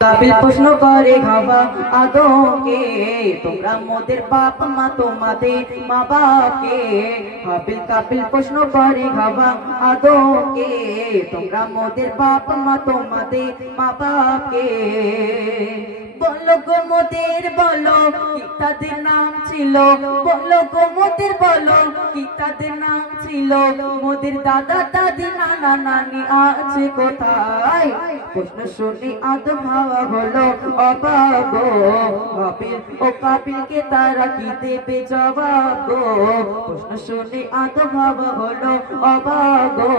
কাবিল প্রশ্ন করে খাবা আদমকে, তোমরা মোদের বাপ মা তোমাদের মা বাপকে। হাবিল কাবিল প্রশ্ন করে খাবা আদমকে, তোমরা মোদের বাপ মা তোমাদের মা বাপকে। বলো গো মোদের বলো কি তাদের নাম ছিল, বলো গো মোদের বলো কি তাদের নাম ছিল। মোদের দাদা দাদি নানা নানি আছে কোথায়? প্রশ্ন শুনে আদম হাওয়া হলো অবাক গো। হাবিল ও কাবিলকে তারা কি দেবে জবাব গো। প্রশ্ন শুনে আদম হাওয়া হলো অবাক গো।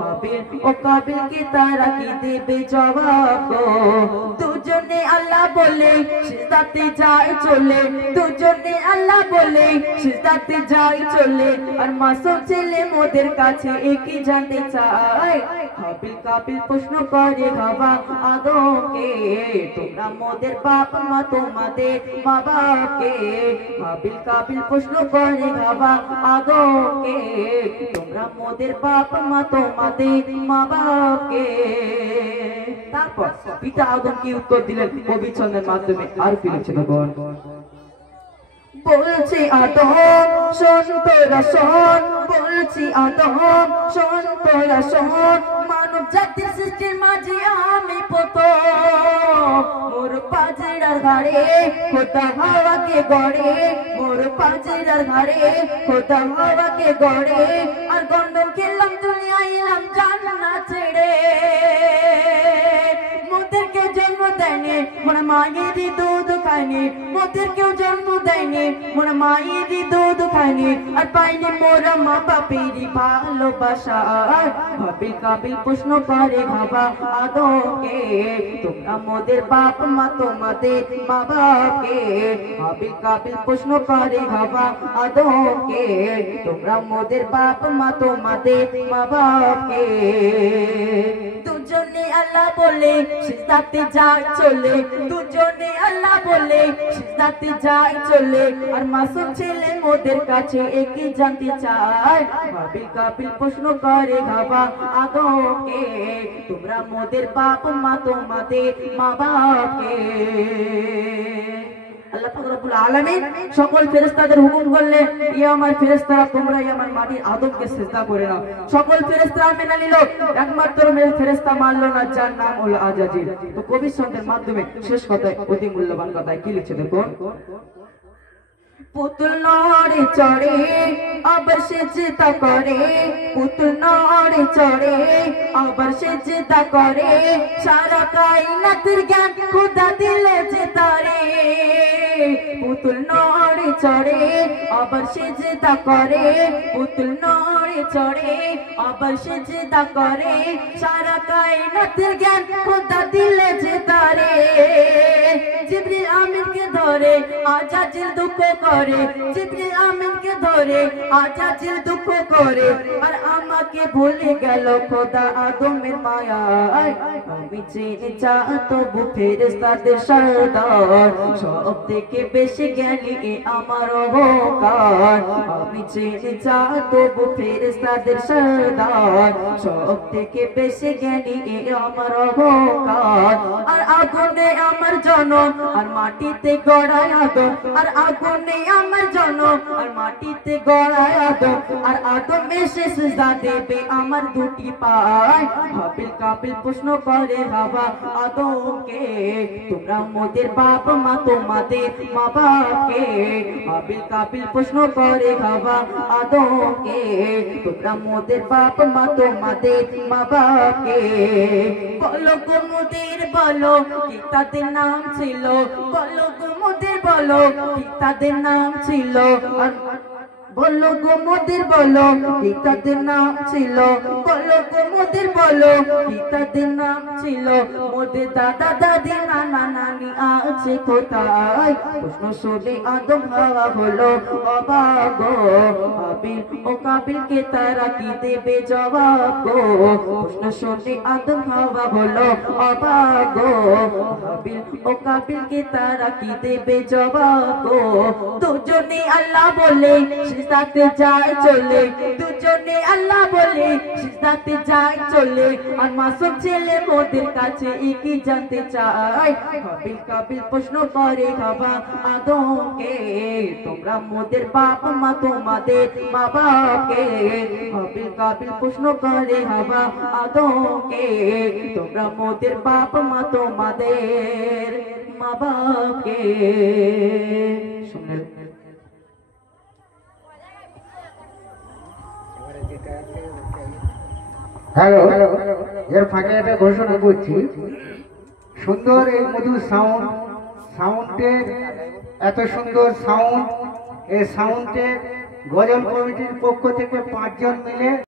হাবিল ও কাবিলকে তারা কি দেবে জবাব গো। দুজনে আল্লাহ বলে সিজদাতে যায় চলে, দুজনে আল্লাহ বলে সিজদাতে যায় চলে। আর মাসুম ছেলে মোদের কাছে একই জানতে চায়। হাবিল কাবিল প্রশ্ন করে খাবা আদমকে, তোমরা মোদের বাপ মা তোমাদের মা বাপকে। হাবিল কাবিল প্রশ্ন করে খাবা আদমকে, তোমরা মোদের বাপ মা তোমাদের মা বাপকে। তারপর পিতা আদম কি উত্তর দিলেন কবি ছন্দের মাধ্যমে, আর কি লিখছে তখন? বলছি আদম শোন তোরা শোন, বলছি আদম শোন তোরা শোন। মানব জাতির সৃষ্টির মাঝে আমি প্রথম। মোর পাজরার ঘাড়ে খোদা হাওয়াকে গড়ে, মোর পাজরার ঘাড়ে খোদা হাওয়াকে গড়ে। আর গন্ডম খেললাম দুনিয়ায় এলাম জান্নাত ছেড়ে। মোদেরকে জন্ম দেয়নি মোর মায়েরই দুধ খায়নি, মোদেরকেও জন্ম দেয়নি মোর মায়েরই দুধ খায়নি। আর পাইনি মোরা মা বাপেরই ভালোবাসা। হাবিল কাবিল প্রশ্ন করে খাবা আদমকে, তোমরা মোদের বাপ মা তোমাদের মা বাপকে। হাবিল কাবিল প্রশ্ন করে খাবা আদমকে, তোমরা মোদের বাপ মা তোমাদের মা বাপকে। দুজনে আল্লাহ বলে সিজদাতে যায় চলে, দুজনে আল্লাহ বলে সিজদাতে যায় চলে। আর মাসুম ছেলে মোদের কাছে একই জানতে চায়। হাবিল কাবিল প্রশ্ন করে খাবা আদমকে, তোমরা মোদের বাপ মা তোমাদের মা বাপকে। আল্লাহ পাক রব্বুল আলামিন সকল ফেরেশতাদের হুকুম করলে, ইয়া আমার ফেরেশতারা তোমরা আমার মাটির আদমকে সিজদা করে নাও। সকল ফেরেশতারা মেনে নিল, একমাত্র ফেরেশতা মানল না, যার নাম হলো আজাজিল। তো কবি ছন্দের মাধ্যমে শেষ কথায় অতি মূল্যবান কথায় কি লিখছে দেখুন? পুতুল নড়ে চড়ে আবার সেজদা করে, পুতুল নড়ে চড়ে আবার সেজদা করে। সারা কায়নাতের জ্ঞান খোদা দিলে যে তারে। পুতুল নড়ে চড়ে আবার সেজদা করে, পুতুল নড়ে চড়ে আবার সেজদা করে। সারা কায়নাতের জ্ঞান খোদা দিলে যে তারে। জিবরিল আমিনকে ধরে আজাজিল দুঃখ করে, জিবরিল আমিনকে ধরে আজাজিল দুঃখ করে। আর আমাকে ভুলে গেল খোদা আদমের মায়ায়। আমি চিনি যা তবু ফেরেশতাদের সরদার, সব থেকে বেশি জ্ঞানী আমার অহংকার। আমি চিনি যা তবু ফেরেশতাদের সরদার, সব থেকে বেশি জ্ঞানী আমার অহংকার। আর আগুনে আমার জনম আর মাটিতে গড়ায় আদম, আর আগুনে আমার জনম আর মাটিতে গড়ায় আদম। আর আদম এসে সিজদা দেবে আমার দুটি পায়। হাবিল কাবিল প্রশ্ন করে হাওয়া আদমকে, তোমরা মোদের বাপ মা তোমাদের মা বাপকে। হাবিল কাবিল প্রশ্ন করে হাওয়া আদমকে, তোমরা মোদের বাপ মা তোমাদের মা বাপকে। বলো গো মোদের বলো কি তাদের নাম ছিল, বলো গো মোদের বলো কি তাদের নাম ছিল। বলো গো মোদের বলো কি তাদের নাম ছিল, বলো গো মোদের বলো কি তাদের নাম ছিল। মোদের দাদা দাদি নানা নানি আছে কোথায়? প্রশ্ন শুনে আদম হাওয়া হলো অবাক গো। হাবিল ও কাবিলকে তারা কি দেবে জবাব গো। প্রশ্ন শুনে আদম হাওয়া হলো অবাক গো। হাবিল ও কাবিলকে তারা কি দেবে জবাব গো। দুজনে আল্লাহ বলে সিজদাতে যায় চলে, দুজনে আল্লাহ বলে সিজদাতে যায় চলে। আর মাসুম ছেলে মোদের কাছে কি জানতে চায়, কাবিল কাবিল প্রশ্ন করে হাওয়া আদমকে, তোমরা মোদের বাপ মা তোমাদের মা বাপকে। কাবিল কাবিল প্রশ্ন করে হাওয়া আদমকে, তোমরা মোদের বাপ মা তোমাদের মা বাপকে। শুনলেন? হ্যালো, এর ফাঁকে একটা ঘোষণা করছি, সুন্দর এই মধুর সাউন্ডে এত সুন্দর সাউন্ড, এই সাউন্ডে গজল কমিটির পক্ষ থেকে 5 জন মিলে